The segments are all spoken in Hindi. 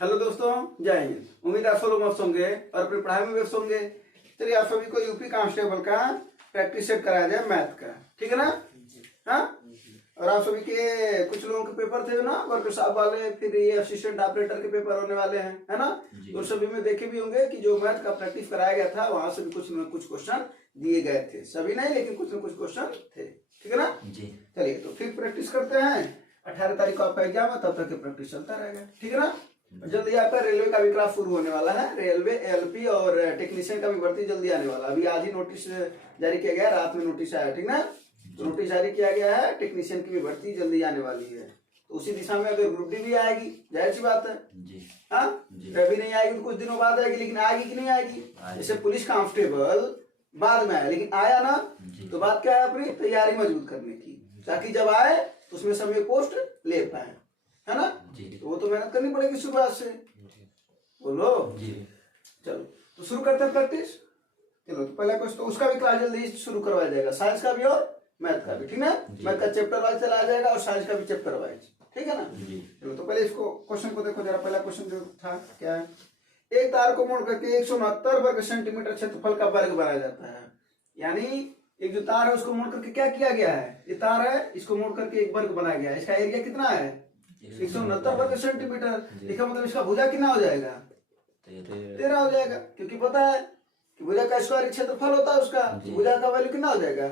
हेलो दोस्तों, जय हिंद। उम्मीद आप सब लोग मस्त होंगे और अपनी पढ़ाई में व्यस्त होंगे। चलिए आप सभी को यूपी कांस्टेबल का प्रैक्टिस सेट कराया जाए मैथ का, ठीक है ना? हाँ, और आप सभी के कुछ लोगों के पेपर थे ना, वर्कशॉप वाले, फिर ये असिस्टेंट ऑपरेटर के पेपर होने वाले हैं, है ना? तो सभी में देखे भी होंगे कि जो मैथ का प्रैक्टिस कराया गया था वहां से भी कुछ न कुछ क्वेश्चन दिए गए थे। सभी नहीं, लेकिन कुछ न कुछ क्वेश्चन थे, ठीक है ना? चलिए तो फिर प्रैक्टिस करते हैं। 18 तारीख को आपका एग्जाम है, तब तक प्रैक्टिस चलता रहेगा, ठीक है ना? जल्दी आपका रेलवे का भी क्लास शुरू होने वाला है। रेलवे एलपी और टेक्नीशियन का भी भर्ती जल्दी आने वाला है। अभी आज ही नोटिस जारी किया गया, रात में नोटिस आया, ठीक ना? नोटिस जारी किया गया है, टेक्नीशियन की भी भर्ती जल्दी आने वाली है। तो उसी दिशा में अगर ग्रुप डी भी आएगी, जाहिर सी बात है। हाँ, अभी नहीं आएगी तो कुछ दिनों बाद आएगी, लेकिन आएगी कि नहीं आएगी? जैसे पुलिस कांस्टेबल बाद में आया, लेकिन आया ना, तो बात क्या है, अपनी तैयारी मजबूत करने की, ताकि जब आए तो उसमें समय पोस्ट ले पाए, है ना? तो वो तो मेहनत करनी पड़ेगी शुरुआत से। बोलो चलो तो शुरू करते हैं प्रैक्टिस। चलो तो पहला क्वेश्चन, तो उसका भी क्लास जल्दी शुरू करवाया जाएगा, साइंस का भी और मैथ का भी, ठीक है? मैथ का चैप्टर वाइज चलाया जाएगा और साइंस का भी चैप्टर वाइज, ठीक है ना? चलो तो पहले इसको क्वेश्चन को देखो जरा। पहला क्वेश्चन जो था क्या है, एक तार को मोड़ करके 169 वर्ग सेंटीमीटर क्षेत्रफल का वर्ग बनाया जाता है। यानी एक जो तार है उसको मोड़ करके क्या किया गया है, ये तार है, इसको मोड़ करके एक वर्ग बनाया गया है। इसका एरिया कितना है? 169 वर्ग सेंटीमीटर। इसका मतलब इसका भुजा कितना हो जाएगा? 13 हो जाएगा, क्योंकि पता है कि भुजा का स्क्वायर क्षेत्रफल होता है उसका, भुजा का वैल्यू कितना हो जाएगा?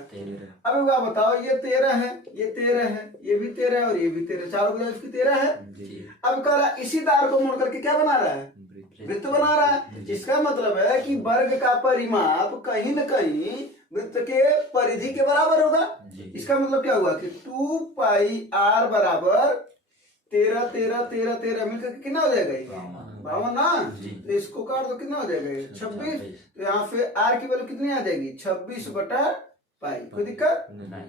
अब आप बताओ, ये 13 है, ये 13 है, ये भी 13 है और ये भी 13, चारों भुजा इसकी 13 है। अब कह रहा इसी तार को मोड़ करके क्या बना रहा है? वृत्त बना रहा है। इसका मतलब है कि वर्ग का परिमाप कहीं न कहीं वृत्त के परिधि के बराबर होगा। इसका मतलब क्या हुआ कि 2 पाई r बराबर 13 13 13 13 मिलकर कितना हो जाएगा? ये 52 ना। तो इसको काट दो, कितना हो जाएगा? 26। तो यहाँ पे r की वैल्यू कितनी आ जाएगी? 26 बटा पाई। कोई दिक्कत नहीं,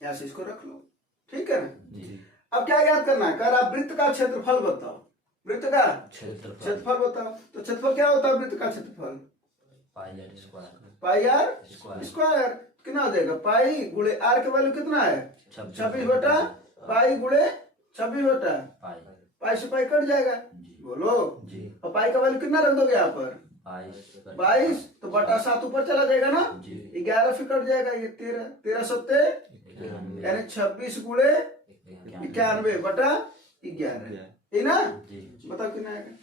यहाँ से इसको रख लो, ठीक है ना? अब क्या याद करना है, कह रहा वृत्त का क्षेत्रफल बताओ। वृत्त का क्षेत्रफल बताओ। तो क्षेत्रफल क्या होता है वृत्त का क्षेत्रफल? पाई आर स्क्वायर। कितना हो जाएगा? पाई गुणे आर की वैल्यू कितना है? 26 बटा पाई गुणे 26 बटा पाई से पाई कट जाएगा। बोलो, और पाई का वैल्यू कितना रख दोगे यहाँ पर? 22। तो बटा 7 ऊपर चला जाएगा ना, 11 से कट जाएगा, ये 13 13 सत्ते यानी 26 गुणे 91 बटा 11, है ना? बताओ कितना आएगा?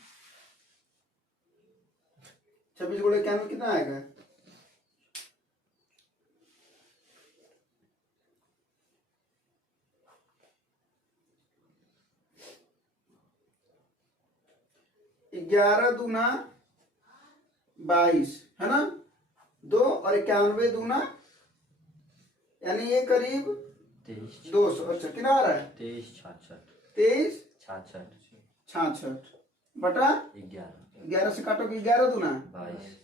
26 गुणे 91 कितना आएगा? ग्यारह दूना 22, है ना? 2 और 91 दूना यानी ये करीब 200। अच्छा कितना आ रहा है? 23 66 बटा 11 से काटोगे 11 दूना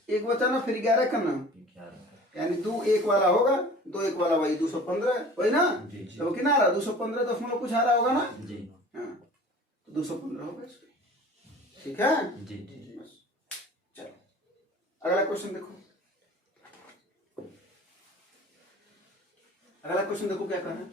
1 बचा ना, फिर 11 करना, यानी 2 1 वाला होगा, 2 1 वाला वही 215 वही ना? तो कितना आ रहा है? 215। 10 में कुछ आ रहा होगा ना? हाँ, तो 215 होगा इसका, ठीक है? चलो अगला क्वेश्चन देखो। अगला क्वेश्चन देखो क्या करना है।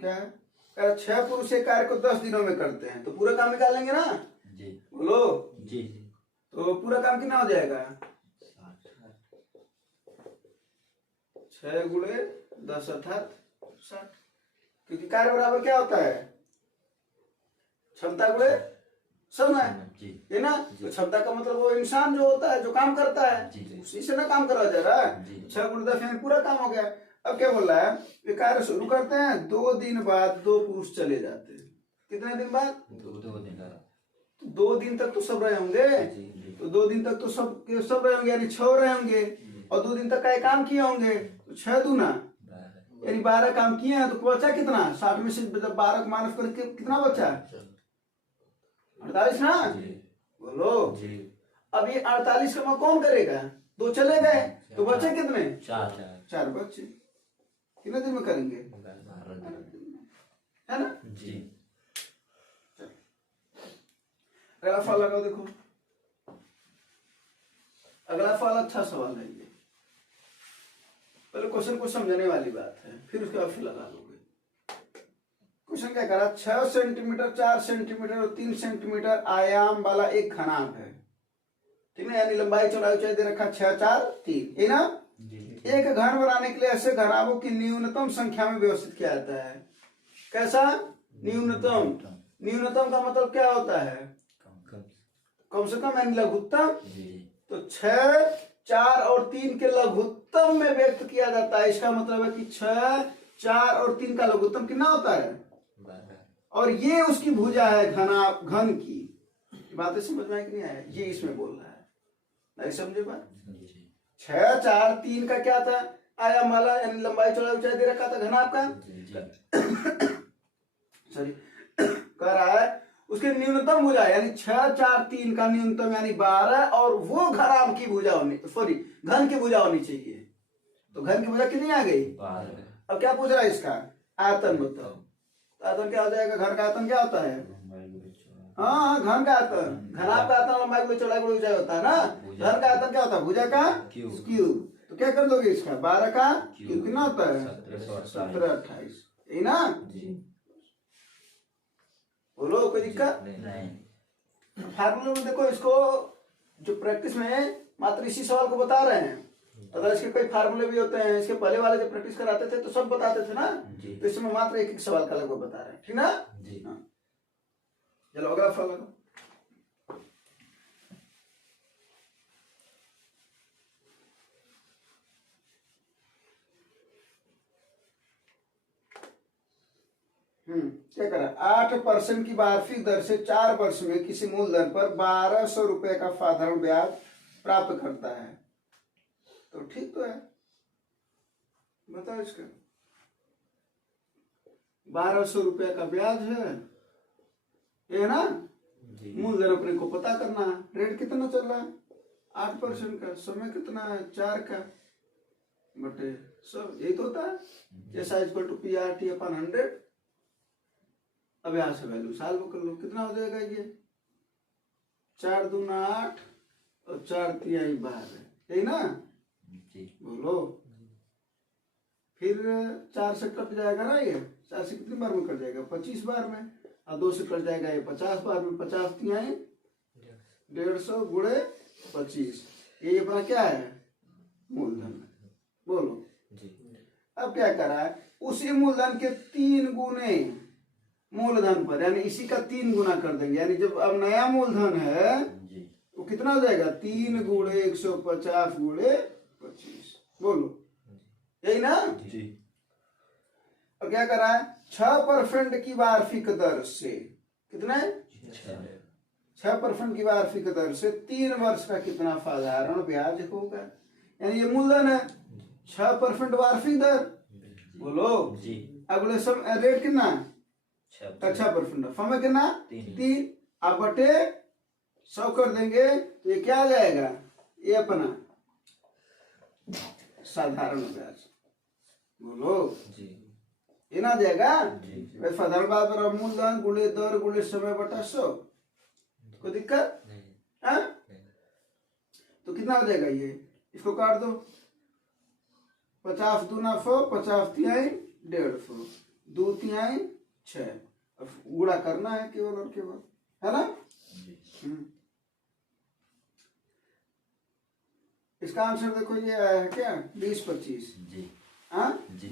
क्या है? 6 पुरुष एक कार्य को 10 दिनों में करते हैं, तो पूरा काम निकालेंगे ना? बोलो तो पूरा काम कितना हो जाएगा? 6 गुणे 10 अर्थात 60, क्योंकि कार्य बराबर क्या होता है? क्षमता गुणे समय, है ना? तो क्षमता का मतलब वो इंसान जो होता है, जो काम करता है, उसी से ना काम करा जा रहा है। 6 गुणे 10 यानी पूरा काम हो गया। अब क्या बोल रहा है? ये कार्य शुरू करते हैं, 2 दिन बाद 2 पुरुष चले जाते हैं। कितने दिन बाद? 2 दिन। तो 2 दिन तक तो सब रहे होंगे, तो 2 दिन तक तो सब रहे होंगे, यानी 6 रहे होंगे, और 2 दिन तक का काम किए होंगे, तो 6 दूना यानी 12 काम किए हैं। तो बचा कितना? 60 में से 12 को माइनस करके कितना बचा? 48 ना? बोलो अब ये 48 का कौन करेगा? 2 चले गए, तो बचे कितने? 4 बच्चे। कितने दिन में करेंगे? है ना? अगला सवाल लगाओ, देखो अगला सवाल अच्छा सवाल है ये। पहले क्वेश्चन को समझने वाली बात है, फिर उसके बाद फिर लगा लोगे। क्वेश्चन क्या करा, 6 सेंटीमीटर 4 सेंटीमीटर और 3 सेंटीमीटर आयाम वाला एक घनाभ है, ठीक है, यानी लंबाई चौड़ाई ऊंचाई दे रखा 6 4 3, है ना। एक घन बनाने के लिए ऐसे घनाभों की न्यूनतम संख्या में व्यवस्थित किया जाता है। कैसा? न्यूनतम। न्यूनतम का मतलब क्या होता है? कम से कम यानी लघुत्तम। तो 6 4 और 3 के लघुत्तम में व्यक्त किया जाता है। इसका मतलब है कि 6 4 और 3 का लघुत्तम कितना होता है? 12। और ये उसकी भुजा है घन की। बातें समझ में आई कि नहीं आया? ये इसमें बोल रहा है, नहीं समझे बात? 6 4 3 का क्या था? आयाम वाला, यानी लंबाई चौड़ाई ऊंचाई दे रखा था घनाभ का। सॉरी, कह रहा है उसके न्यूनतम भुजा यानी 6 4 3 का न्यूनतम यानी 12 और वो घनाभ की भुजा होनी, सॉरी घन की भुजा होनी चाहिए। तो घन की भुजा कितनी आ गई? 12। अब क्या पूछ रहा है इसका? आयतन बताओ। तो आयतन क्या हो जाएगा? घन का आयतन क्या होता है? हाँ, घन का आयतन, घनाभ का आयतन लंबाई गुणे चौड़ाई गुणे ऊंचाई होता है ना। घन का आयतन क्या होता है? भुजा का क्यूब। तो क्या कर दोगे इसका? 12 का क्यूब कितना होता है? 17 28, है ना। बोलो, कोई दिक्कत नहीं। फार्मूले में देखो, इसको जो प्रैक्टिस में मात्र इसी सवाल को बता रहे हैं। अगर इसके कई फार्मूले भी होते हैं, इसके पहले वाले जो प्रैक्टिस कराते थे तो सब बताते थे ना, तो इसमें मात्र एक एक सवाल का लगभग बता रहे हैं, ठीक ना। हाँ, चलो अगला सवाल लगाओ। क्या करा? 8% की वार्षिक दर से 4 वर्ष में किसी मूलधन पर 1200 रुपए का साधारण ब्याज प्राप्त करता है। तो ठीक तो है, बताओ इसका। 1200 रुपए का ब्याज है, ये ना। मूलधन अपने को पता करना है। रेट कितना चल रहा है? 8% का। समय कितना है? 4 का बटे सब, यही तो होता है। जैसा इक्वल टू PRT/100। अब यहां से वैल्यू सॉल्व कर लो, कितना हो जाएगा ये? 4 दूना 8 और 4 तिहाई 12, यही ना। बोलो, फिर 4 से कट जाएगा ना ये। 4 से कितनी बार में कट जाएगा? 25 बार में। और 2 से कट जाएगा ये 50 बार में। 50 तिहाई 150 गुणे 25, ये अपना क्या है? मूलधन। बोलो, अब क्या करा है? उसी मूलधन के 3 गुने मूलधन पर, यानी इसी का 3 गुना कर देंगे। यानी जब अब नया मूलधन है वो कितना हो जाएगा? 3 गुणे 150 गुणे 25। बोलो, यही ना। अब क्या करा है? 6% की वार्षिक दर से, कितना है? 6% की वार्षिक दर से 3 वर्ष का कितना साधारण ब्याज होगा? यानी ये मूलधन है, 6% वार्षिक दर। बोलो, अगले सब रेट कितना? 6%। समय कितना? 3। अब बटे 100 कर देंगे तो ये क्या आ जाएगा? ये अपना साधारण ब्याज। बोलो, ये ना जाएगा। साधारण ब्याज मूलधन गुणे दर गुणे समय बटा 100। कोई दिक्कत? तो कितना हो जाएगा ये? इसको काट दो। 50 दूना 100, 50 तिहाई 150, 2 तिहाई 6। अब गुणा करना है केवल और केवल, है ना। इसका आंसर देखो, ये आया है क्या? 20 25। हाँ जी।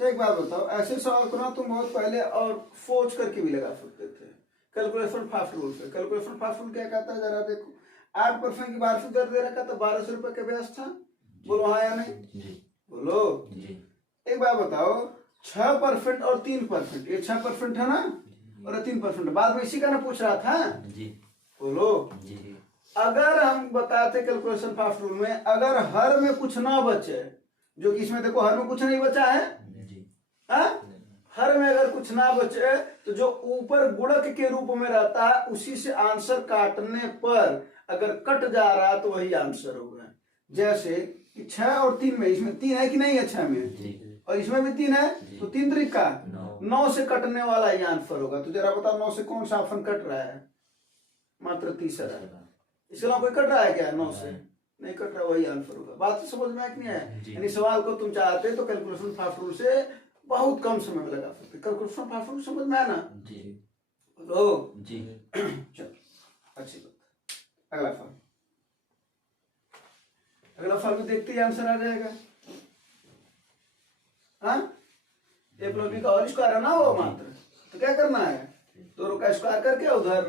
एक बात बताओ, ऐसे सवाल को ना तुम बहुत पहले और सोच करके भी लगा सकते थे। कैलकुलेशन फास्ट रूल से। कैलकुलेशन फास्ट रूल क्या कहता है? जरा देखो, 8% की वार्षिक दर दे रखा था, 1200 रुपए का ब्याज था। बोलो हाँ या नहीं? बोलो, एक बात बताओ, 6% और 3%, ये 6% है ना, और 3% बाद में इसी का ना पूछ रहा था। बोलो, अगर हम बताते कैलकुलेशन फास्ट रूल में, अगर हर में कुछ ना बचे, जो कि इसमें देखो हर में कुछ नहीं बचा है, हर में अगर कुछ ना बचे तो जो ऊपर गुणक के रूप में रहता है उसी से आंसर काटने पर अगर कट जा रहा तो वही आंसर होगा। जैसे कि 6 और 3 में, इसमें 3 है कि नहीं है? 6 में और इसमें भी 3 है, तो 3 तरीका 9 से कटने वाला ही आंसर होगा। तो जरा बताओ 9 से कौन सा ऑप्शन कट रहा है? मात्र तीसरा। इसके अलावा कोई कट रहा है क्या 9 से? नहीं कट रहा वही आंसर होगा। बात समझ में आया कि नहीं है? जी। यानी सवाल को तुम चाहते तो कैलकुलेशन फास्ट रूल से बहुत कम समय में लगा सकते। कैलकुलेशन फास्ट रूल समझ में आया ना? जी तो जी चलो अच्छी बात। अगला फॉर्म, अगला फॉर्म में देखते ही आंसर आ जाएगा। हाँ, ए प्लस बी का और स्क्वायर है ना वो मात्र, तो क्या करना है, दोनों का स्क्वायर करके उधर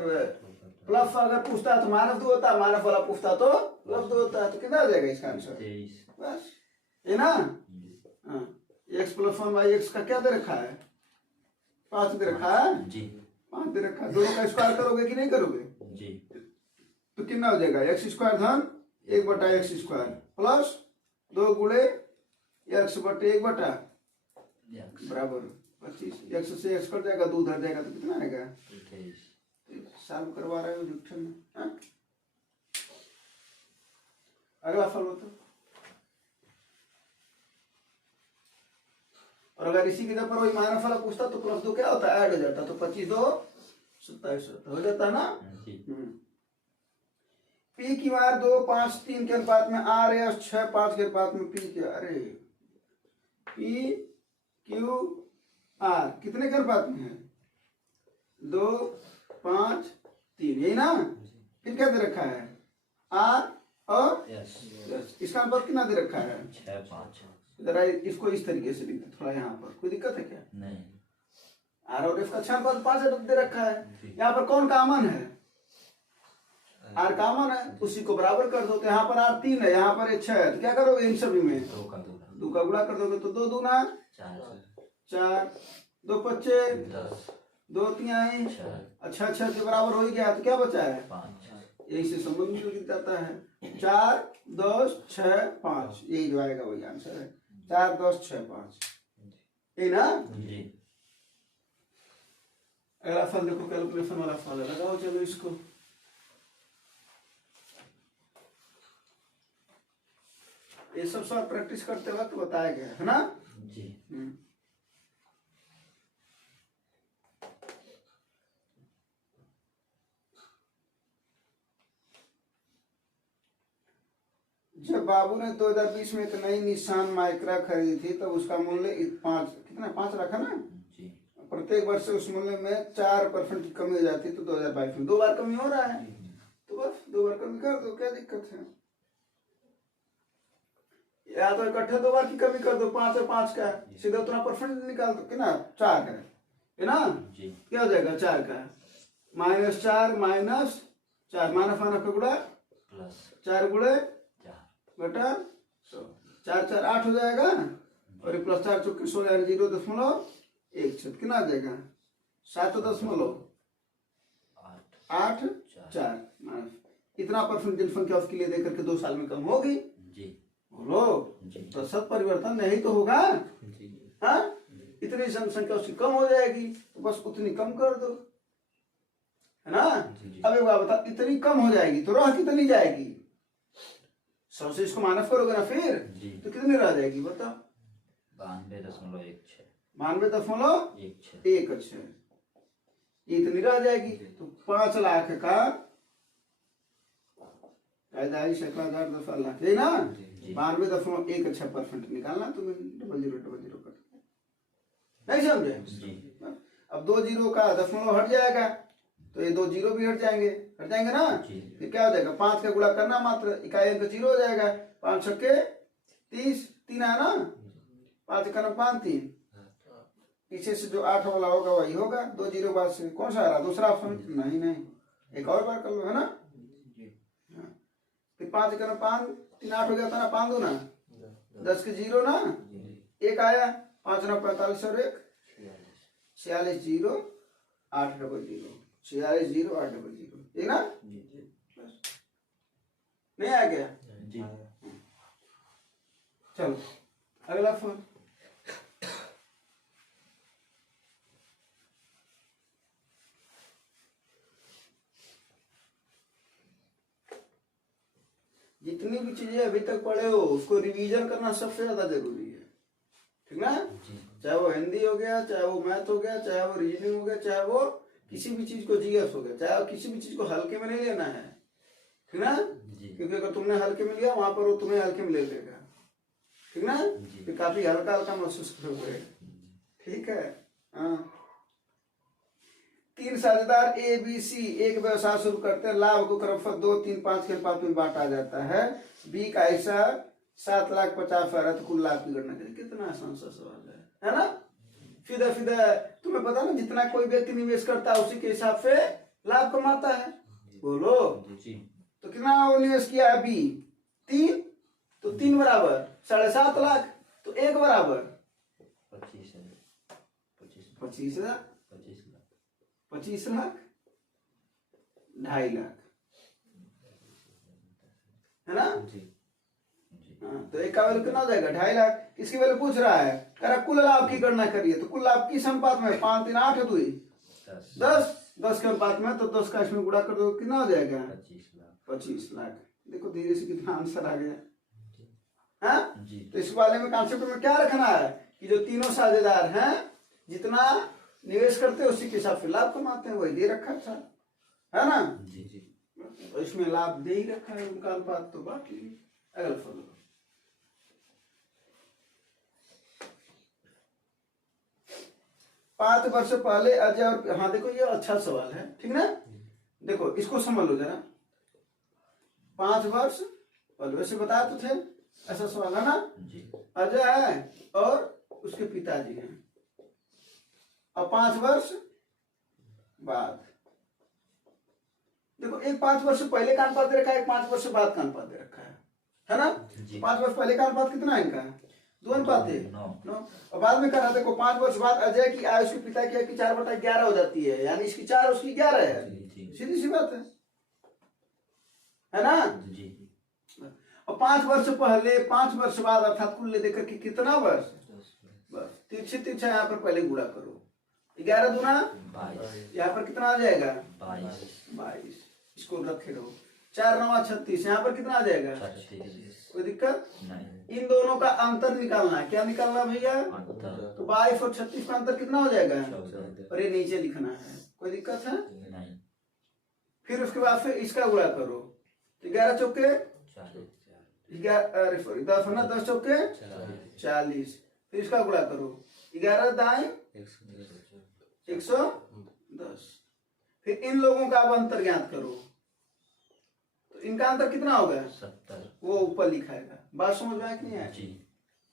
प्लस अगर पूछता तो -2 होता, माइनस वाला पूछता तो +2 होता, तो कितना आ जाएगा इसका आंसर? 23। बस ये ना। हाँ, x + 1/x का क्या दे रखा है? 5 दे रखा है जी 5 दे रखा है। दोनों का स्क्वायर करोगे कि नहीं करोगे? जी तो कितना हो जाएगा, x² धन 1/x² प्लस 2 गुणे x बटे 1 बटा बराबर 25। x से x कट जाएगा, 2 उधर जाएगा तो कितना आएगा? 23। सॉल्व करवा रहे हो जुक्शन में। हाँ? अगला फल होता, और अगर इसी की जगह पर वही माइनस वाला पूछता तो +2 क्या होता है, ऐड हो जाता, तो 25 2 27 हो जाता है ना। पी की वार 2 5 3 के अनुपात में आर एस 6 5 के अनुपात में पी के, अरे पी क्यू आर कितने के अनुपात में है? 2 5 3, यही ना। फिर क्या दे रखा है? आर और यस इसका अनुपात कितना दे रखा है? 6 5। जरा इसको इस तरीके से लिखते थोड़ा, यहाँ पर कोई दिक्कत है क्या? नहीं। आर और एफ का 6 अनुपात 5 दे रखा है। यहाँ पर कौन कॉमन है? आर कॉमन है, उसी को बराबर कर दो। तो यहाँ पर आर 3 है, यहाँ पर 6 है, तो क्या करोगे इन सभी में? 2 का 2 का गुणा कर दोगे तो 2 दूना 4 2 पच्चे 10 2 तिहाई 6 अच्छा 6 के बराबर हो ही गया, तो क्या बचा है? 5। यही से संबंध मिल जाता है। 4 10 6 5, यही जो आएगा वही आंसर है। 4 10 6 5, यही ना। जी अगला फल देखो, कैलकुलेशन वाला फल है, लगाओ चलो इसको। ये सब सवाल प्रैक्टिस करते वक्त बताया गया है ना। जी जब बाबू ने 2020 में एक नई निशान माइक्रा खरीदी थी, तब उसका मूल्य 5 रखा ना। जी प्रत्येक वर्ष उस मूल्य में 4% की कमी हो जाती, तो 2022 में 2 बार कमी हो रहा है, तो बस 2 बार कमी कर दो, क्या दिक्कत है? या तो इकट्ठे 2 बार की कमी कर दो, 5 और 5 का सीधे उतना परसेंट निकाल दो कि ना, 4 का है ना। जी क्या हो जाएगा? 4 का -4 -4 माइनस का गुणा प्लस 4 गुणे 4 बटा 100, 4 4 8 हो जाएगा, और ये +4 × 4 = 0.16 कितना आ जाएगा? 7.8 4 इतना परसेंट जनसंख्या उसके लिए देकर के 2 साल में कम होगी। जी बोलो, तो सब परिवर्तन नहीं तो होगा। हाँ, इतनी जनसंख्या उसकी कम हो जाएगी, तो बस उतनी कम कर दो, है ना। अब एक बात बता, इतनी कम हो जाएगी तो रह कितनी जाएगी? 100 से इसको माइनस करोगे ना फिर, तो कितनी रह जाएगी बताओ? 92.16 92.16 इतनी रह जाएगी। तो 5 लाख का 10 लाख, यही ना। 92.16% निकालना तुम्हें, 0000 कर, नहीं समझे? अब 2 जीरो का दशमलव हट जाएगा, तो ये 2 जीरो भी हट जाएंगे ना। फिर क्या हो जाएगा? 5 का गुणा करना मात्र, इकाई अंक 0 हो जाएगा। 5 छक्के 30, 3 है ना, 5 का 5 3, पीछे से जो 8 वाला होगा वही होगा। 2 जीरो बाद से कौन सा आ रहा? दूसरा ऑप्शन, नहीं, एक और बार कर लो, है ना। फिर 5 का 5 3 8 हो गया था ना, 5 दूना 10 के 0 ना, 1 आया, 5 9 45 और 1 46 0 8 00 46 0 8 00, ये ना। नहीं आ गया? चलो अगला फोन। जितनी भी चीजें अभी तक पढ़े हो उसको रिवीजन करना सबसे ज्यादा जरूरी है, ठीक ना। चाहे वो हिंदी हो गया, चाहे वो मैथ हो गया, चाहे वो रीजनिंग हो गया, चाहे वो किसी भी चीज को जीएस हो गया, चाहे वो किसी भी चीज को हल्के में नहीं लेना है, ठीक ना। क्योंकि अगर तुमने हल्के में लिया वहां पर वो तुम्हें हल्के में ले लेगा, ठीक ना, फिर काफी हल्का हल्का महसूस करोगे, ठीक है। हाँ, 3 साझेदार ए बी सी एक व्यवसाय शुरू करते हैं, लाभ को क्रमशः 2, 3, 5 के अनुपात में बांटा जाता है। बी का हिस्सा 7,50,000 तो कुल लाभ की गणना करें। कितना आसान सा सवाल है ना। सीधा तुम्हें पता ना, जितना कोई व्यक्ति निवेश करता है उसी के हिसाब से लाभ कमाता है। बोलो तो कितना वो निवेश किया है बी? 3, तो 3 बराबर 7.5 लाख, तो 1 बराबर 25 है, 25 लाख, 25 25 लाख, लाख, 2.5 लाख, है ना। हाँ, तो एक का वैल्यू कितना हो जाएगा? 2.5 लाख। इसकी वैल्यू पूछ रहा है, कह रहा कुल लाभ की गणना करिए, तो कुल लाभ किस अनुपात में? 5, 3, 8 2 10, 10 के अनुपात में, तो 10 का इसमें गुणा कर दो, कितना हो जाएगा? 25 लाख। देखो धीरे से कितना आंसर आ गया। हाँ, तो इस वाले में कॉन्सेप्ट में क्या रखना है कि जो तीनों साझेदार हैं जितना निवेश करते हैं उसी के हिसाब से लाभ कमाते हैं, वही दे रखा था, है ना। तो इसमें लाभ दे ही रखा है, उनका अनुपात तो बाकी अगला फॉलो। पांच वर्ष पहले अजय और, हाँ देखो ये अच्छा सवाल है, ठीक ना। देखो इसको समझ लो जरा। 5 वर्ष पहले, वैसे बताया तो थे, ऐसा सवाल है ना। अजय है और उसके पिताजी हैं, और 5 वर्ष बाद। देखो एक 5 वर्ष पहले का अनुपात दे रखा है, एक 5 वर्ष बाद का अनुपात दे रखा है ना। 5 वर्ष पहले का अनुपात कितना है इनका? 2 अनुपात है 9। और बाद में कहा देखो 5 वर्ष बाद अजय की आय उसके पिता की आय की 4/11 हो जाती है, यानी इसकी 4 उसकी 11 है, सीधी सी बात है ना। और 5 वर्ष पहले 5 वर्ष बाद अर्थात कुल लेकर के कितना वर्ष? बस तिरछे यहाँ पर पहले गुणा करो, 11 दूना 22, यहाँ पर कितना आ जाएगा? 22। इसको रखे रहो। 4 9 36, यहाँ पर कितना आ जाएगा? 36। कोई दिक्कत नहीं। इन दोनों का अंतर निकालना है। क्या निकालना भैया? तो 22 और 36 का अंतर कितना हो जाएगा? और ये नीचे लिखना है। कोई दिक्कत है नहीं। फिर उसके बाद फिर इसका गुणा करो, 11 चौके 10 होना, 10 चौके 40। फिर इसका गुणा करो, 11 दाएं 110। फिर इन लोगों का अब अंतर ज्ञात करो, तो इनका अंतर कितना होगा? 70। वो ऊपर लिखाएगा। बात समझ में आया कि नहीं आया?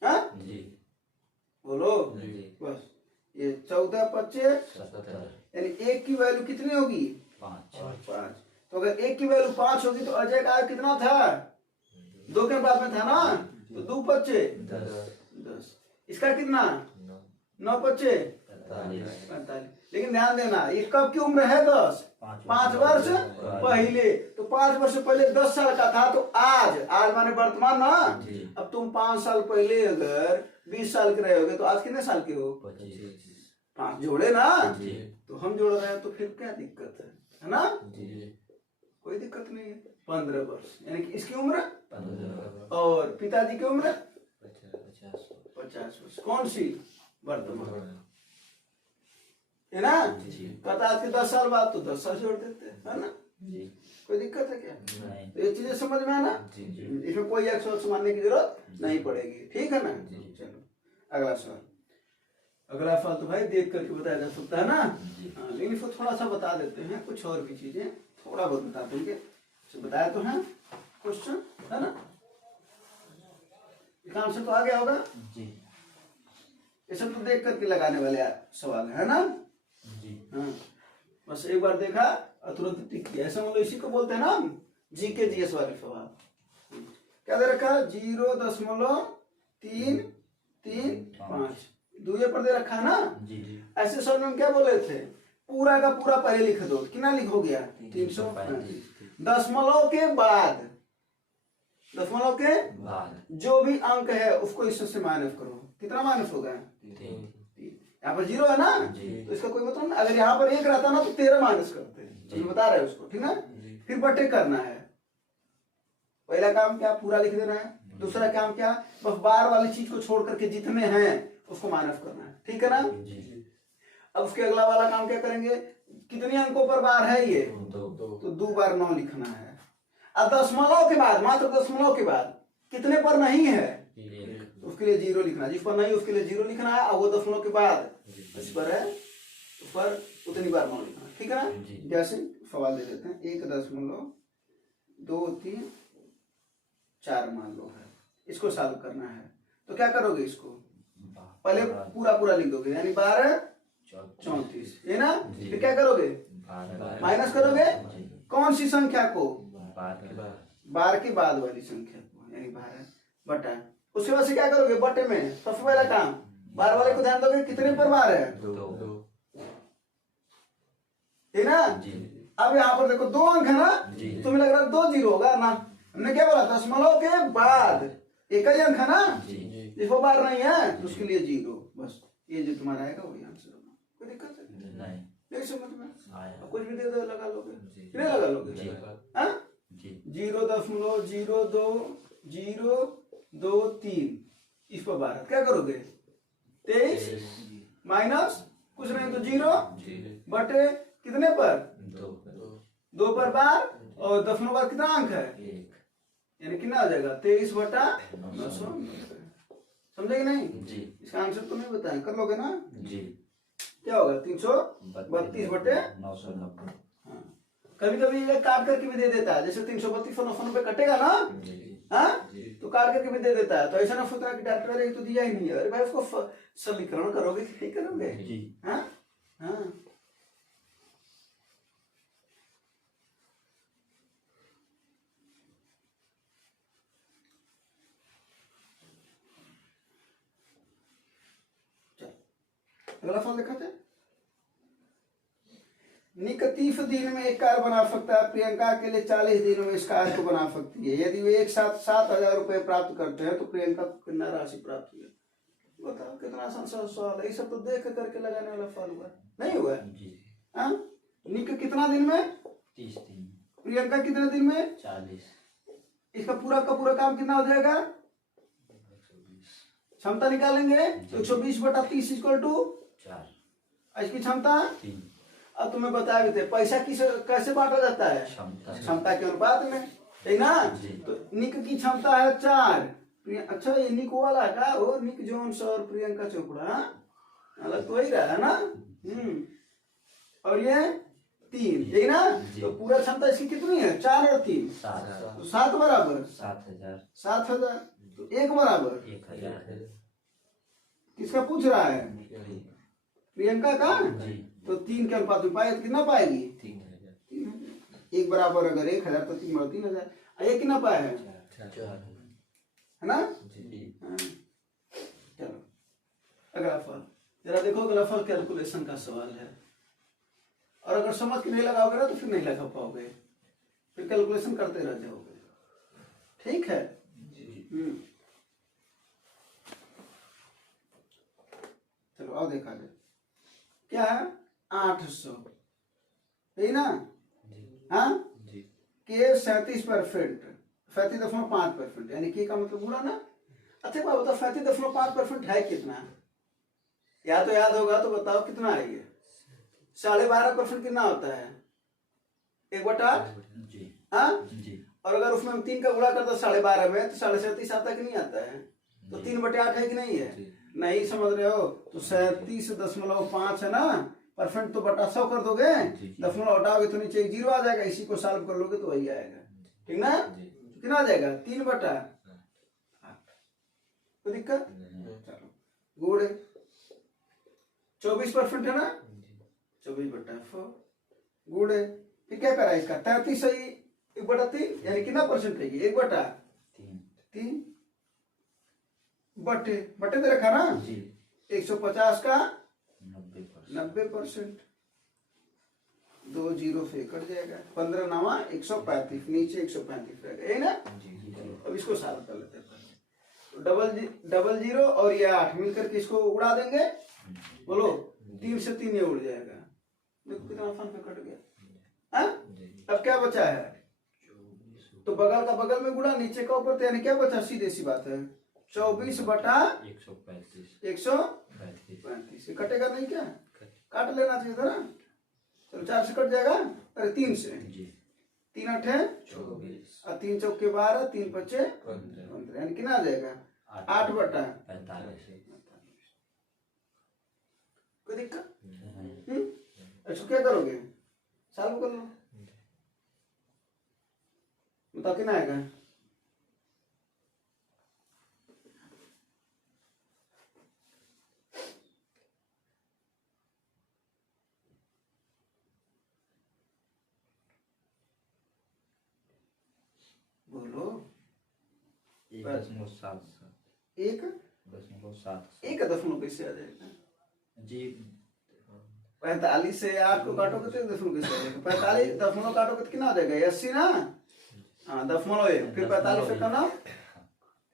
हाँ बोलो बस। ये 14 25 यानी 1 की वैल्यू कितनी होगी? 5। तो अगर 1 की वैल्यू 5 होगी तो अजय का कितना था? 2 के बाद में था ना, तो 2 5 10। इसका कितना? 9 5 45। लेकिन ध्यान देना, ये कब की उम्र है? 10 5 वर्ष पहले। तो 5 वर्ष पहले 10 साल का था, तो आज माने वर्तमान ना। अब तुम 5 साल पहले अगर 20 साल के रहे होगे तो आज कितने साल के हो? 5 जोड़े ना, तो हम जोड़ रहे हैं, तो फिर क्या दिक्कत है ना। कोई दिक्कत नहीं है। 15 वर्ष यानी कि इसकी उम्र 15 और पिताजी की उम्र 50 वर्ष। कौन सी? वर्तमान, है ना। कहता आज के 10 साल बाद, तो 10 साल जोड़ देते हैं, है ना। कोई दिक्कत है क्या? तो ये चीजें समझ में आना, इसमें कोई एक सोच मानने की जरूरत नहीं पड़ेगी, ठीक है ना। चलो अगला सवाल। अगला सवाल तो भाई देख करके बताया जा सकता है ना। हाँ, लेकिन इसको थोड़ा सा बता देते हैं, कुछ और भी चीजें थोड़ा बहुत बता देंगे। बताया तो है क्वेश्चन, है ना। आंसर तो आ गया होगा जी। ये सब तो देख करके लगाने वाले सवाल है ना जी। हाँ, बस एक बार देखा और तुरंत टिक किया, ऐसा मतलब इसी को बोलते हैं ना जी के जीएस वाले सवाल। क्या दे रखा? 0.335 दूसरे पर दे रखा है ना जी। ऐसे सवाल में क्या बोले थे? पूरा का पूरा पहले लिख दो, कितना लिखो गया? 335। दशमलव के बाद जो भी अंक है उसको इससे माइनस करो। कितना माइनस होगा? 3। यहाँ पर 0 है ना, तो इसका कोई मतलब नहीं। अगर यहाँ पर 1 रहता ना तो 13 माइनस करते हैं, बता रहे हैं उसको, ठीक है। फिर बटे करना है। पहला काम क्या? पूरा लिख देना है। दूसरा काम क्या? बस बार वाली चीज को छोड़ करके जितने हैं उसको माइनस करना है, ठीक है ना। अब उसके अगला वाला काम क्या करेंगे? कितने अंकों पर बार है ये? तो 2 बार 9 लिखना है। और दशमलव के बाद, मात्र दशमलव के बाद कितने पर नहीं है, एक। उसके लिए जीरो लिखना, जिस पर नहीं उसके लिए जीरो लिखना है, और वो दशमलव के बाद इस पर है उस पर उतनी बार मान लिखना, ठीक है ना। जी। जैसे सवाल दे देते हैं 1.23 मान लो है, इसको सॉल्व करना है, तो क्या करोगे, इसको पहले पूरा पूरा लिख दोगे, यानी 12 34 है ना। जी। फिर क्या करोगे, माइनस करोगे जी। कौन सी संख्या को, 12 के बाद वाली संख्या को, यानी 12 बटा, उसके बाद से क्या करोगे, बटे में सबसे पहला काम 12 वाले को ध्यान दोगे, कितने पर 12 है, 2 है ना। जी। अब यहाँ पर देखो 2 अंक है ना, जी। तुम्हें लग रहा है 2 जीरो होगा ना, हमने क्या बोला, दशमलव के बाद एक ही अंक है ना, जी। इसको बार नहीं है तो उसके लिए जीरो, बस ये जो तुम्हारा आएगा वही आंसर होगा, कोई दिक्कत है नहीं नहीं समझ में, आया। अब कुछ भी दे दो लगा लोगे, जी। कितने लगा लोगे, जी। हाँ जी। 0.02023 इस पर 12 क्या करोगे, 23 माइनस कुछ नहीं तो जीरो बटे कितने पर, 2 पर 12 और दशमलव बाद कितना अंक है, 1 यानी कितना आ जाएगा 23 बटा 900, समझे कि नहीं। जी। इसका आंसर तो नहीं बताएं, कर लोगे ना, जी। क्या होगा 332 बटे 990। हाँ। कभी कभी ये काट करके भी दे देता है, जैसे 332 को 990 कटेगा ना, हाँ तो काट करके भी दे देता है, तो ऐसा ना सोचना कि डॉक्टर ने तो दिया ही नहीं है, अरे भाई उसको समीकरण करोगे कि नहीं करोगे, जी। हाँ हाँ। अगला सवाल देखा थे, निक 30 दिन में एक कार बना सकता है, प्रियंका के लिए 40 दिनों में इस कार को बना सकती है, यदि वे एक साथ 7,000 रुपए प्राप्त करते हैं तो प्रियंका को कितना राशि प्राप्त हुई, बताओ कितना आसान सा सवाल है, ये सब तो देख करके लगाने वाला सवाल हुआ नहीं हुआ, जी। हाँ। निक कितना दिन में, 30 दिन। प्रियंका कितने दिन में, 40। इसका पूरा का पूरा काम कितना हो जाएगा, 120। क्षमता निकालेंगे 120 बटा 30 इक्वल टू 4। इसकी क्षमता, 3। अब तुम्हें बताया भी थे पैसा किस कैसे बांटा जाता है, क्षमता के अनुपात में, है ना। जी। तो निक की क्षमता है 4, अच्छा ये निक वाला का वो निक जोन्स और प्रियंका चोपड़ा, अलग तो वही रहा है ना, और ये 3, यही ना। जी। तो पूरा क्षमता इसकी कितनी है, 4 और 3 7। तो 7 बराबर 7,000। 7,000, तो 1 बराबर 1,000। किसका पूछ रहा है, प्रियंका का, जी। तो 3 के अनुपात में पाए तो कितना पाएगी, 3,000। 1 बराबर अगर 1,000 तो 3 बराबर 3,000, ये कितना पाया है 4। है ना। जी। हाँ। चलो अगला फल जरा देखो, अगला फल कैलकुलेशन का सवाल है, और अगर समझ के नहीं लगाओगे ना तो फिर नहीं लगा पाओगे, फिर कैलकुलेशन करते रह जाओगे, ठीक है। चलो आओ देखा जाए, क्या है 800, यही ना, हाँ जी। के 37%, 37.5%, यानी के का मतलब बुरा ना। अच्छा बात बताओ 37.5% है कितना, या तो याद होगा तो बताओ कितना है ये, 12.5% कितना होता है, 1/8, जी। हाँ। जी। और अगर उसमें हम 3 का गुणा कर दो 12.5 में तो 37.5 आता कि नहीं आता है, तो 3/8 है कि नहीं है, नहीं समझ रहे हो, तो 37.5 है ना, परसेंट तो बटा 100 कर दोगे, दशमलव हटाओगे तो नीचे 1 जीरो आ जाएगा, इसी को सॉल्व कर लोगे तो वही आएगा, ठीक ना। कितना आ जाएगा 3/8, कोई दिक्कत, चलो गुड़ 24% है ना, 24/4 गुड़, फिर क्या करा इसका 33 सही 1/3, यानी कितना परसेंट है 1/3 बटे बटे दे रखा ना, 150 का 90%, 2 जीरो से कट जाएगा, 15 9 135, नीचे 135 रहेगा, यही ना। अब इसको सॉल्व कर लेते हैं, तो डबल जीरो और ये 8 मिलकर के इसको उड़ा देंगे, बोलो 3 से 3 ये उड़ जाएगा, देखो कितना आसान पे कट गया, हाँ। अब क्या बचा है, तो बगल का बगल में गुणा, नीचे का ऊपर, तो यानी क्या बचा, सीधे सी बात है 24 बटा 135, कटेगा नहीं क्या, काट लेना चाहिए था ना, चलो 4 से कट जाएगा, अरे 3 से, 3 अठे 24 और 3 चौके 12, 3 पचे 15 15, यानी कितना आ जाएगा 8 बटा 45 कोई दिक्कत? अच्छा क्या करोगे, सॉल्व कर लो, बताओ कितना आएगा। बोलो 1.7 एक 1.7 एक दशमलव कैसे आ जाएगा, जी 45 से 8 को काटोगे तो 1 दशमलव कैसे आ जाएगा, 45 दशमलव काटोगे तो कितना आ जाएगा 80 ना, हाँ दशमलव 1, फिर 45 से करना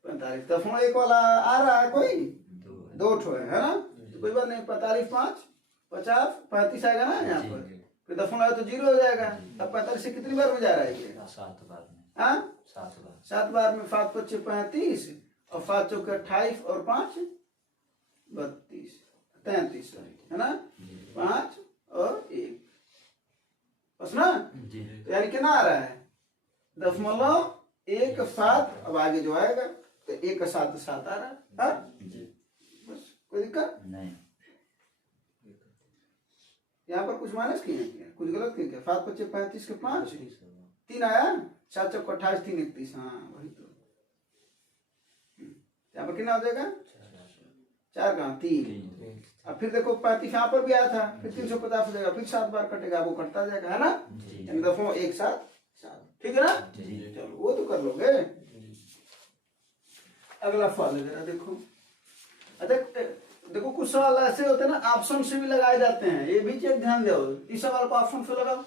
45, दशमलव 1 वाला आ रहा है कोई, 2 ठो है ना, तो कोई बात नहीं, 45 5 50 35 आएगा ना यहाँ पर, फिर दशमलव है तो 0 हो जाएगा। अब 45 से कितनी बार में जा रहा है ये, 7 बार में हाँ 7 बार 7 बार में, 5 पच्चे 35 और 5 चौके 28 और 5 32 33 है ना, 5 और 1 बस ना, जी तो यानी कितना आ रहा है 0.17, अब आगे जो आएगा तो 1 का 7 7 आ रहा है, हाँ? जी बस कोई दिक्कत नहीं यहाँ पर कुछ माइनस किए हैं क्या, कुछ गलत किए क्या, 5 पच्चे 35 के 5 3 आया, 7 चौके 28 3 31, हाँ वही तो, यहाँ पर कितना हो जाएगा 4 का 3, अब फिर देखो 35 यहाँ पर भी आया था, फिर 350 हो जाएगा, फिर 7 बार कटेगा, वो कटता जाएगा है ना, यानी दफो एक साथ 7, ठीक है ना, चलो वो तो कर लोगे। अगला सवाल है जरा देखो, देखो कुछ सवाल ऐसे होते हैं ना ऑप्शन से भी लगाए जाते हैं, ये भी चेक ध्यान दो, इस सवाल को ऑप्शन से लगाओ,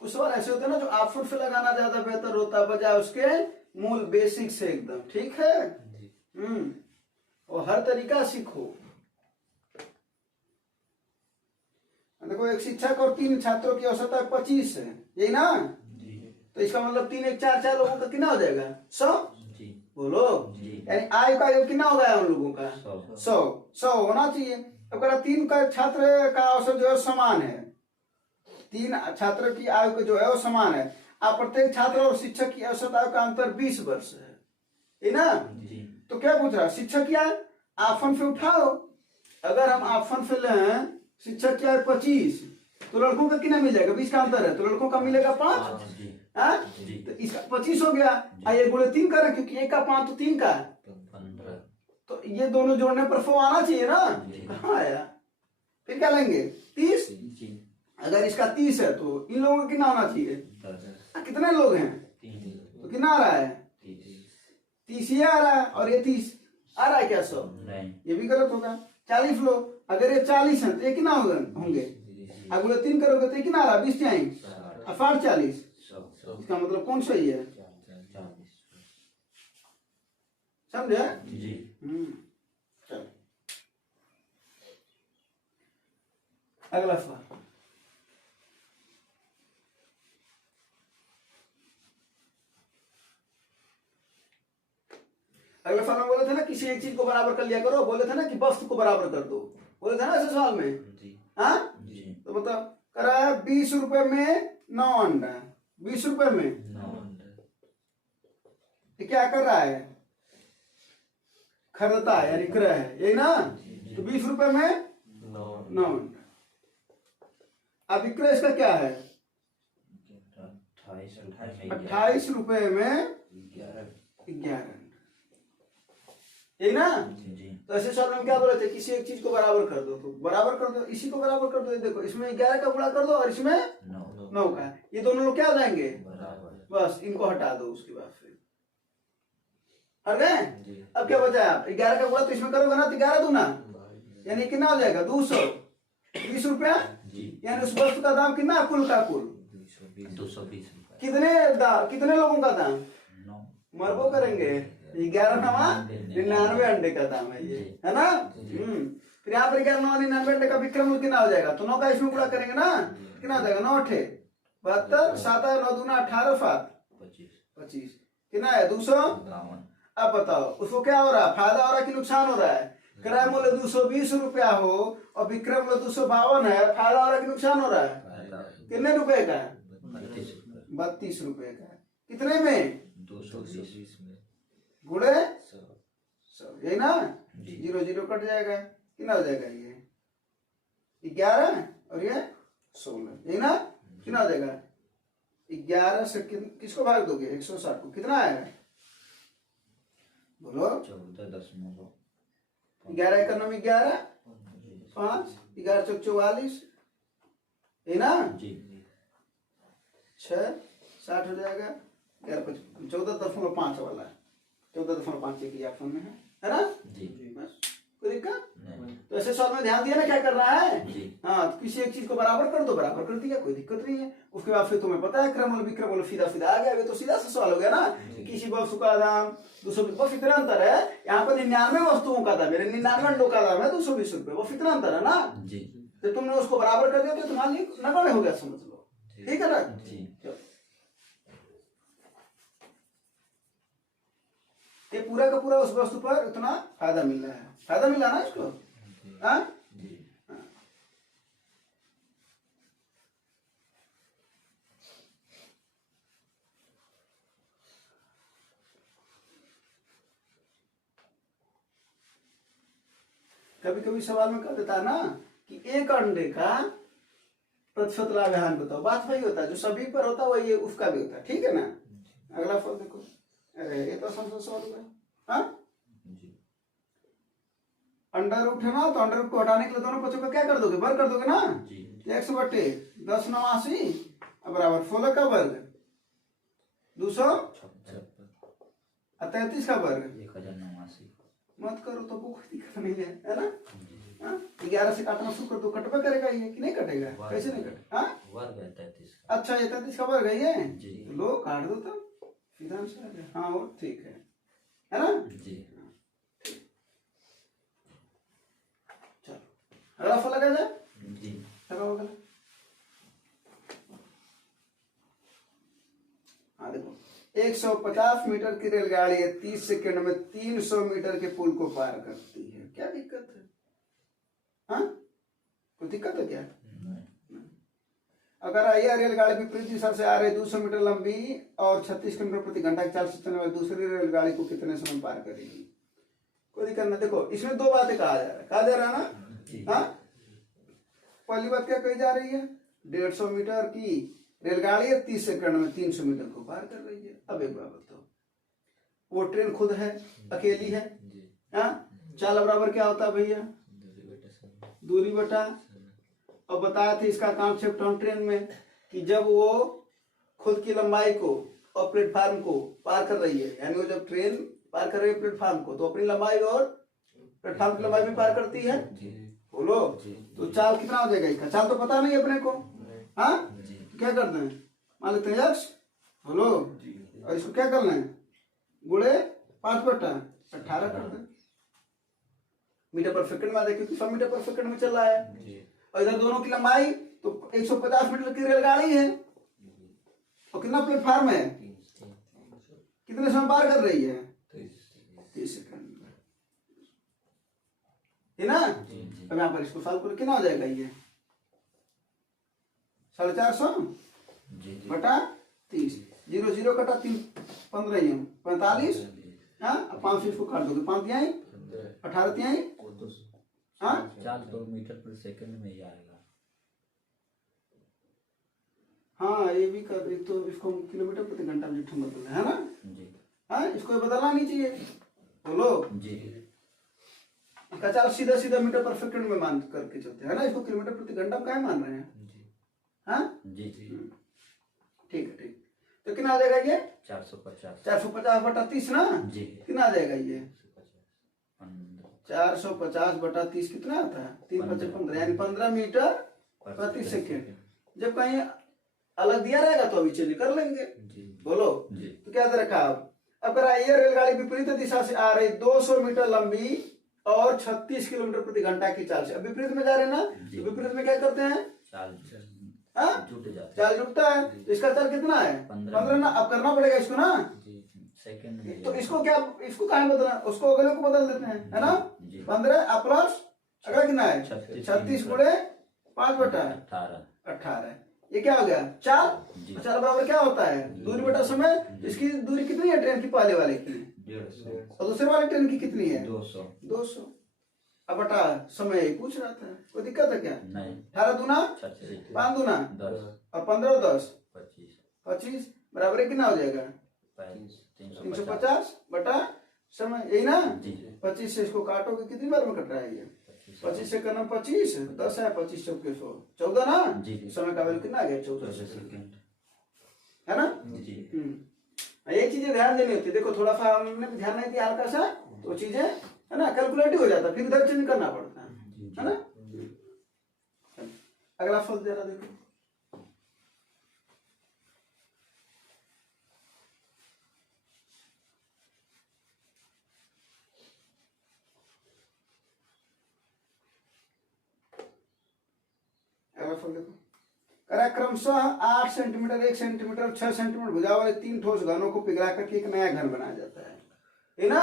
कुछ सवाल ऐसे होते हैं ना जो ऑप्शन से लगाना ज्यादा बेहतर होता है बजाय उसके मूल बेसिक से एकदम, ठीक है, और हर तरीका सीखो। देखो एक शिक्षक और 3 छात्रों की औसत 25 है, यही ना, तो इसका मतलब 3 1 4 4 लोगों का कितना हो जाएगा 100, बोलो, यानी आयु का योग कितना होगा उन लोगों का 100 होना चाहिए। अब अगर 3 का छात्र का औसत जो है समान है, 3 छात्र की आयु का जो है वो समान है, आप प्रत्येक छात्र और शिक्षक की औसत आयु का अंतर 20 वर्ष है, ये ना, तो क्या पूछ रहा है शिक्षक की आयु ऑप्शन से उठाओ, अगर हम ऑप्शन से लें शिक्षक की आयु 25 तो लड़कों का कितना मिल जाएगा, 20 का अंतर है तो लड़कों का मिलेगा 5, तो इसका 25 हो गया, ये गुणे 3 करें क्योंकि 1 का 5 तो 3 का 15, तो ये दोनों जोड़ने पर 4 आना चाहिए ना, कहाँ आया, फिर क्या लेंगे 30, अगर इसका 30 है तो इन लोगों का कितना होना चाहिए, कितने लोग हैं तो कितना आ रहा है 30 ही आ रहा है, और ये 30 आ रहा है क्या 100, ये भी गलत होगा, 40 लोग, अगर ये 40 है तो ये कितना होंगे, अगर 3 करोगे तो ये कितना आ रहा है 20 जाएंगे, 40, इसका मतलब कौन सही है, समझे जी चलो अगला सवाल, अगले सवाल में बोले थे ना किसी एक चीज को बराबर कर लिया करो, बोले थे ना कि वस्तु को बराबर कर दो, बोले थे ना ऐसे सवाल में, हाँ तो बताओ करा 20 रुपए में 9 अंडा, 20 रुपए में ये क्या कर रहा है, खरीदता है यानी क्रय है, यही ना, तो 20 रुपए में 9 अंडा, अब विक्रय इसका क्या है 28 रुपए में 11, यही ना, तो ऐसे सवाल में क्या बोले थे किसी एक चीज को बराबर कर दो, तो बराबर कर दो, इसी को बराबर कर दो, ये देखो इसमें 11 का गुणा कर दो और इसमें 9 का, ये दोनों लोग क्या हो जाएंगे, बस इनको हटा दो, उसके बाद फिर हट गए। अब क्या बचा है, आप 11 का गुणा तो इसमें करोगे ना तो 11 दूना यानी कितना हो जाएगा 220 रुपया, यानी उस वस्तु का दाम कितना, कुल का कुल 220 कितने लोगों का दाम, मरबो करेंगे 11 नवा 99 अंडे का दाम है ये, है ना, फिर यहाँ पर 11 नवा 99 अंडे का विक्रम कितना हो जाएगा, तो 9 का इसमें गुणा करेंगे ना, कितना हो जाएगा 9 8 72 7 9 दूना 18 7 25 कितना है 252। अब बताओ उसको क्या हो रहा है, फायदा हो रहा है कि नुकसान हो रहा है, क्रय मूल्य 220 रुपया हो और विक्रय मूल्य 252 है, फायदा हो रहा है कि नुकसान हो रहा है? कितने रुपए का है? 32 रुपए का है। कितने में? 220 में गुणे 100। 100, यही ना? जी। 0 0 कट जाएगा, कितना हो जाएगा? ये 11 और ये 16, यही ना? कितना हो जाएगा? 11 से किसको भाग दोगे? 160 को। कितना आएगा बोलो? 14.5। 11 इकोनॉमी 11 5 11 चौक 44, यही ना? जी 6 60 हो जाएगा। 14.5 वाला है, 14.5 एक ऑप्शन में है ना? जी बस, कोई दिक्कत? नहीं। तो ऐसे सवाल में ध्यान दिया ना क्या करना है? जी हाँ, तो किसी एक चीज को बराबर कर दो, बराबर कर दिया, कोई दिक्कत नहीं है। उसके बाद फिर तुम्हें पता है क्रमल विक्रमल सीधा सीधा आ गया, ये तो सीधा सा सवाल हो गया ना। किसी वस्तु का दाम 220, बस इतना अंतर है। यहाँ पर 99 वस्तुओं का दाम, मेरे 99 अंडों का दाम है 220 रुपए, बस इतना अंतर है ना। जी तो तुमने उसको बराबर कर दिया तो तुम्हारे लिए नगण्य हो गया, समझ लो। ठीक है ना? जी ये पूरा का पूरा उस वस्तु पर उतना फायदा मिल रहा है, फायदा मिल रहा है ना इसको। हाँ, जी कभी कभी सवाल में कह देता है ना कि एक अंडे का प्रतिशत लाभहान बताओ, बात वही होता है जो सभी पर होता है, वही उसका भी होता है। ठीक है ना? अगला फल देखो, अरे ये तो आसान सवाल हुआ। हाँ, जी अंडर रूट है ना, तो अंडर रूट को हटाने के लिए दोनों बच्चों का क्या कर दोगे? वर्ग कर दोगे ना। जी 1/10 बराबर 16 का वर्ग 233 का वर्ग। 1089। मत करो तो कोई दिक्कत नहीं है ना? हाँ? 11 से काटना शुरू कर दो, कटवा करेगा ये कि नहीं कटेगा? कैसे नहीं कटेगा? हाँ, वर्ग है 33 का। अच्छा, ये 33 का वर्ग है ये। जी। लो काट दो तो सीधा आंसर आ गया। हाँ, और ठीक है ना? जी चलो अगला फल लगा जाए। जी लगाओ अगला। हाँ देखो, 150 मीटर की रेलगाड़ी है, 30 सेकंड में 300 मीटर के पुल को पार करती है। क्या दिक्कत है? हाँ, कोई दिक्कत है क्या? नहीं। अगर यह रेलगाड़ी विपरीत दिशा से आ रही 200 मीटर लंबी और 36 किलोमीटर प्रति घंटा की चाल से चलने वाली दूसरी रेलगाड़ी को कितने समय पार करेगी? कोई दिक्कत नहीं। देखो, इसमें दो बातें कहा जा रहा है, कहा जा रहा है ना? जी हाँ, पहली बात क्या कही जा रही है? 150 मीटर की रेलगाड़ी है, 30 सेकंड में 300 मीटर को पार कर रही है। अब एक बात बताओ, वो ट्रेन खुद है, अकेली है। जी हाँ, चाल बराबर क्या होता है भैया? दूरी बटा। और बताया था इसका कॉन्सेप्ट हम ट्रेन में कि जब वो खुद की लंबाई को और प्लेटफार्म को पार कर रही है, यानी वो जब ट्रेन पार कर रही है प्लेटफार्म को, तो अपनी लंबाई और प्लेटफार्म की लंबाई भी पार करती है। जी बोलो, जी तो चाल कितना हो जाएगा इसका? चाल तो पता नहीं अपने को। हाँ, जी तो क्या करते हैं? मान लेते हैं x, बोलो, और इसको क्या करना है? गुणे 5/18 कर दे। मीटर पर सेकंड में आ जाए, क्योंकि 100 मीटर पर सेकंड में चल रहा है। जी और इधर दोनों की लंबाई तो 150 मीटर की रेलगाड़ी है, और कितना प्लेटफार्म है? कितने समय पार कर रही है? 30 सेकंड है ना? अब यहाँ पर इसको सॉल्व करो, कितना हो जाएगा ये? 450 जी बटा 30, 0 0 कटा 3 15 45। हाँ, अब 5 से इसको काट दोगे, 5 तिहाई 18 तिहाई। हाँ, 4 मीटर पर सेकंड में ही आएगा। हाँ, ये भी कर, एक तो इसको किलोमीटर प्रति घंटा में बदलना है ना? जी हाँ, इसको बदलना नहीं चाहिए। बोलो, जी इसका चाल सीधा सीधा मीटर पर सेकंड में मान करके चलते हैं ना, इसको किलोमीटर प्रति घंटा में क्या मान रहे हैं? जी हाँ, जी जी ठीक है, ठीक। तो कितना आ जाएगा ये? 450। 450 बटा 30 ना? जी कितना आ जाएगा ये? 15 450 बटा 30 कितना आता है? 3 × 15, यानी 15 मीटर प्रति सेकेंड। जब कहीं अलग दिया रहेगा तो अभी चेंज कर लेंगे। जी बोलो, जी तो क्या दे रखा? अब अगर ये रेलगाड़ी विपरीत दिशा से आ रही 200 मीटर लंबी और 36 किलोमीटर प्रति घंटा की चाल से, अब विपरीत में जा रहे हैं ना, तो विपरीत में क्या करते हैं? चाल हाँ, जुट जाते चाल जुटता है। तो इसका चाल कितना है? 15 ना। अब करना पड़ेगा इसको ना, जी सेकंड में तो इसको क्या, इसको कहाँ बदलना, उसको अगले को बदल देते हैं, है ना। जी 15 प्लस अगला कितना है 36 गुणे 5/18, 18 ये क्या हो गया 4। जी 4 बराबर क्या होता है दूरी बटा समय। इसकी दूरी कितनी है ट्रेन की, पहले वाले की, 150 और दूसरे वाले ट्रेन की कितनी है 200 200। अब बटा समय ही पूछ रहा था, कोई दिक्कत है क्या। नहीं 18 दूना 36 5 दूना 10 और 15 और 10 25 25 बराबर कितना हो जाएगा 350 350 बटा समय, यही ना। जी 25 से इसको काटोगे कितनी बार में कट रहा है ये, 25 से करना 25 10 है 25 चौके 100 14 ना। जी समय का वैल्यू कितना आ गया 14 सेकंड है ना। जी ये चीजें ध्यान देनी होती है। देखो थोड़ा सा हमने ध्यान नहीं दिया हल्का सा, तो चीजें है ना कैलकुलेटिव हो जाता है, फिर इधर चेंज करना पड़ता है ना। अगला फल जरा देखो, अगला फल देखो। क्रमशः 8 सेंटीमीटर 1 सेंटीमीटर 6 सेंटीमीटर भुजा वाले 3 ठोस घनों को पिघला करके एक नया घन बनाया जाता है ना।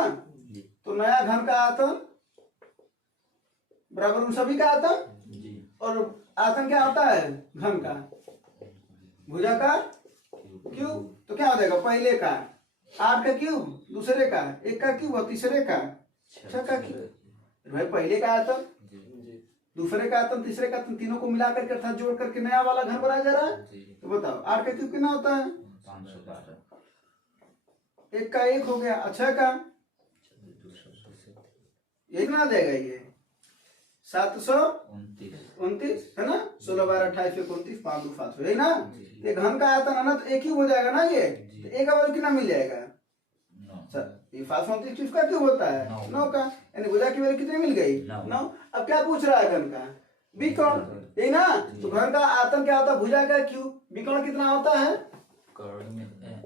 तो नया घन का आयतन बराबर उन सभी का आयतन, जी और आयतन क्या आता है घन का, भुजा का क्यूब। तो क्या हो जाएगा पहले का 8 का क्यूब, दूसरे का 1 का क्यूब और तीसरे का 6 का क्यूब। भाई पहले का आयतन, दूसरे का आयतन, तीसरे का आयतन, तीनों को मिला करके अर्थात जोड़ करके नया वाला घन बनाया जा रहा है। तो बताओ 8 का क्यूब कितना होता है 512 1 का 1 हो गया, 6 का ये कितना आ जाएगा ये 729 है ना। 16 12 28 29 5 2 5 यही ना। ये घन का आयतन है ना, तो एक ही हो जाएगा ना ये। तो एक का कितना मिल जाएगा ये 529 किसका क्यूब होता है 9 का, यानी भुजा की वैल्यू कितनी मिल गई 9। अब क्या पूछ रहा है घन का विकर्ण, यही ना। तो घन का आयतन क्या होता है भुजा का क्यूब, विकर्ण कितना होता है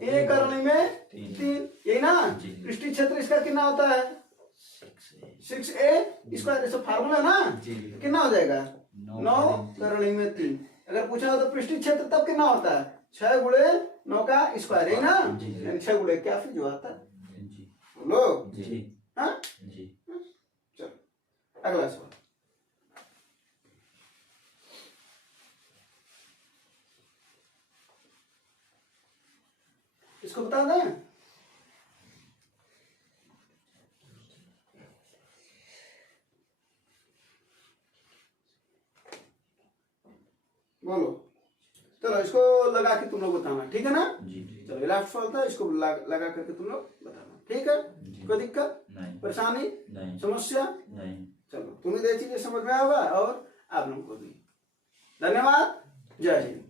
ए कर्ण में 3, यही ना। पृष्ठीय क्षेत्र इसका कितना होता है 6a स्क्वायर, ऐसा फार्मूला है ना। तो कितना हो जाएगा 9 कर्ण में 3। अगर पूछा तो पृष्ठीय क्षेत्र तब कितना होता है 6 गुणे 9 का स्क्वायर, है ना। यानी 6 गुणे क्या फिर जो आता है बोलो जी हाँ। जी चलो अगला सवाल, इसको बता दें। बोलो चलो इसको लगा के तुम लोग बताना, ठीक है ना। जी चलो लास्ट सवाल था, इसको लगा करके तुम लोग बताना, ठीक है। कोई दिक्कत नहीं परेशानी नहीं समस्या। नहीं चलो तुम्हें ये चीजें समझ में आएगा और आप लोगों को भी। धन्यवाद, जय हिंद।